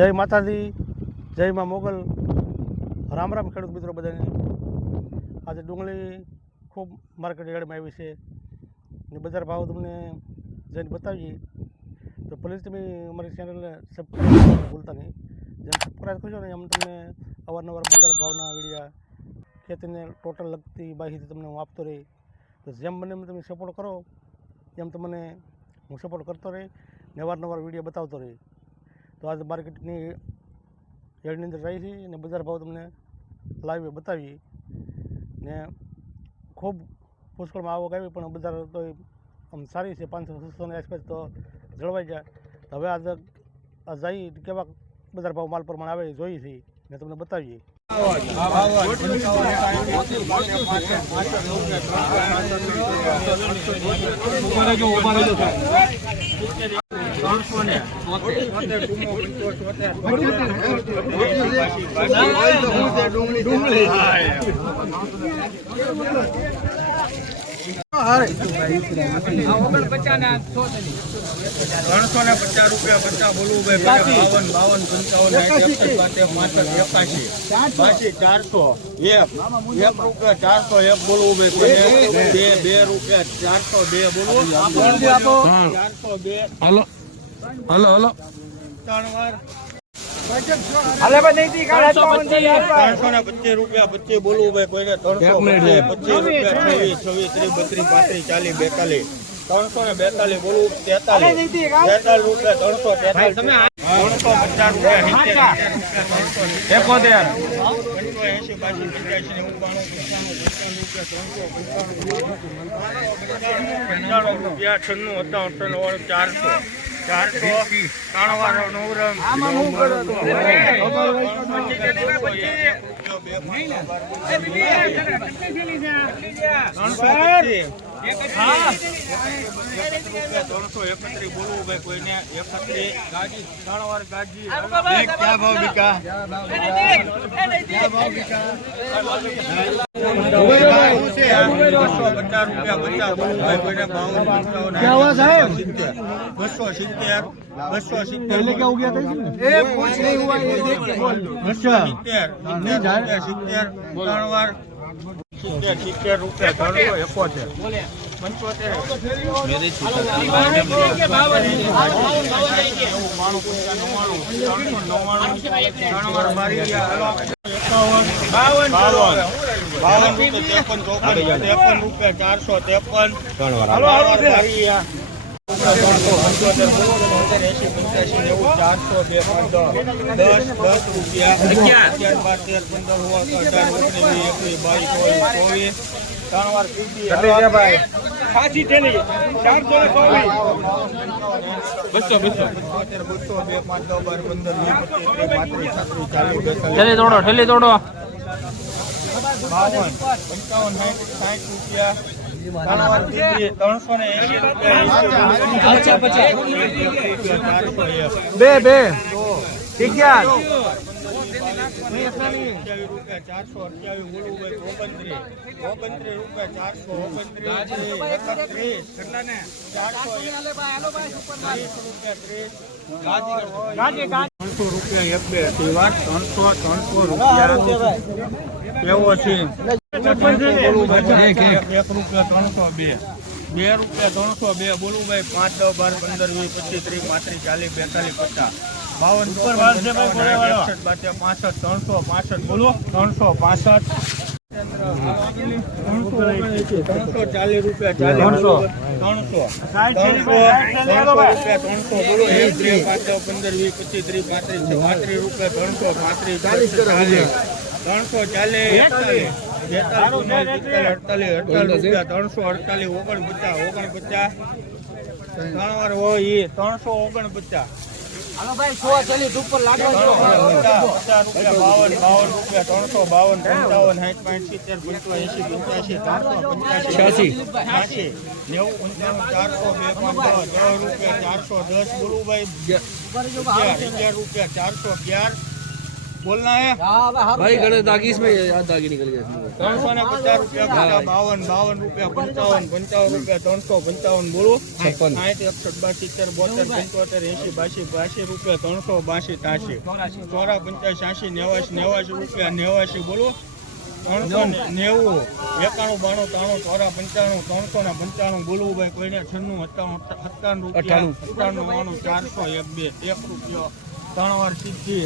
જય માતાજી, જય મા મોગલ. રામ રામ ખેડૂત મિત્રો બધાને. આજે ડુંગળી ખૂબ માર્કેટ યાર્ડમાં આવી છે. ને બજાર ભાવ તમને જઈને બતાવીએ. તો પ્લીઝ તમે અમારી ચેનલને સબસ્ક્રાઈબ ભૂલતા નહીં. જેમ સબસ્ક્રાઈબ કરશો ને એમ તમને અવારનવાર બજાર ભાવના વિડીયા ખેતીને ટોટલ લગતી માહિતી તમને હું આપતો રહી તો જેમ બને તમે સપોર્ટ કરો. એમ તમને હું સપોર્ટ કરતો રહી ને અવારનવાર વીડિયો બતાવતો રહી તો આજ માર્કેટની યાર્ડની અંદર રહી છે અને બજાર ભાવ તમને લાવી બતાવીએ. ને ખૂબ પુષ્કળમાં આવક આવી, પણ બજાર તો આમ સારી છે, પાંચસો છસોની આસપાસ તો જળવાઈ જાય. તો હવે આજે આ જઈ કેવા બજાર ભાવ માલ પ્રમાણે આવે જોઈએ છીએ ને તમને બતાવીએ. ત્રણસો ને પચાસ રૂપિયા પચાસ બોલવું ભાઈ બાવન બાવન પંચાવન માત્ર એકાશી. પાછી ચારસો. એક. એક રૂપિયા ચારસો એક બોલવું ભાઈ બે બે. રૂપિયા ચારસો બે બોલવું. ચારસો બે. Hello hello. હલો ત્રણ વાર રૂપિયા. બોલવું ભાઈ કોઈને રૂપિયા બોલવું રૂપિયા રૂપિયા રૂપિયા અઠ્ઠાવન નવ્વાણું ચારસો ત્રણ વાર નવરમ ત્રણસો એકત્રીસ બોલવું ભાઈ કોઈને. એકત્રીસ ગાજી ત્રણ વાર ગાજી ક્યાં ભાવ બીકા બસો પચાસ રૂપિયા બસો સિત્તેર બસો સિત્તેર સિત્તેર ત્રણ વાર સિત્તેર સિત્તેર રૂપિયા ત્રણસો એકોતેર બાવન બાવન ત્રેપન ત્રેપન રૂપિયા ચારસો ત્રેપન ચારસો બે પંદર દસ રૂપિયા અગિયાર બાર પંદર સોળ અઢાર ઓગણીસ એકવીસ બાવીસ ચોવીસ ચોવીસ ત્રણ વાર કીધી બસો બસો બસો બે પાંચ દસ. બાર પંદર વીસ પચીસ ત્રીસ પાંત્રીસ છત્રીસ ચાલીસ બેતાલીસ ઠેલી તોડો ઠેલી તોડો બાવન પંચાવન સાઠ રૂપિયા ત્રણ ત્રણસો ને એસી રૂપિયા બે. બે ચારસો અઠ્યાવીસ ત્રણસો રૂપિયા એક બે વાર ત્રણસો ત્રણસો રૂપિયા કેવો છે એક રૂપિયા ત્રણસો બે બે રૂપિયા ત્રણસો બે બોલું ભાઈ પાંચ દસ બાર પંદર વીસ પચીસ ત્રીસ પાંત્રીસ ચાલીસ બેતાલીસ પચાસ બાવન પાસઠ ત્રણસો પાસઠ બોલો ત્રણસો પાસઠ ત્રણસો ત્રણસો બોલો એક ત્રીસ પાંચ પંદર વીસ પચીસ ત્રીસ પાંત્રીસ પાંત્રીસ રૂપિયા ત્રણસો અડતાલીસ ઓગણપચાસ ઓગણપચાસ ત્રણ વાર હોય એ ત્રણસો ઓગણપચાસ પચાસ રૂપિયા બાવન બાવન રૂપિયા ત્રણસો બાવન પંચાવન સાઠ પાંચ સિત્તેર પંચાવન એસી પંચ્યાસી ત્રણસો પંચ્યાસી છ્યાસી. નેવું ચારસો બે પાંચ દસ દસ રૂપિયા ચારસો દસ બોલું ભાઈ અગિયાર અગિયાર રૂપિયા ચારસો અગિયાર બોલના હે भाई गणेश दागी इसमें याद दागी निकल गया इसमें ત્રણસો ને પચાસ રૂપિયા પચાસ, બાવન બાવન રૂપિયા પંચાવન પંચાવન રૂપિયા ત્રણસો પંચાવન બોલો છપ્પન. સાઠ એકસઠ બાસી સિત્તેર બોતેર પંચોતેર એસી બાસી બાસી રૂપિયા ત્રણસો બાસી ત્યાસી ચોરા પંચાસી એસી નેવાસી નેવાસી રૂપિયા નેવાસી બોલો ત્રણસો ને નેવું એકાણું બાણું ત્રાણું ચોરા પંચાણું ત્રણસો ને પંચાણું બોલવું ભાઈ કોઈને છન્નું સત્તાણું સત્તાણું રૂપિયા અઠ્ઠાણું. અઠ્ઠાણું બાણું ચારસો એક બે એક રૂપિયો ત્રણ વાર સિદ્ધિ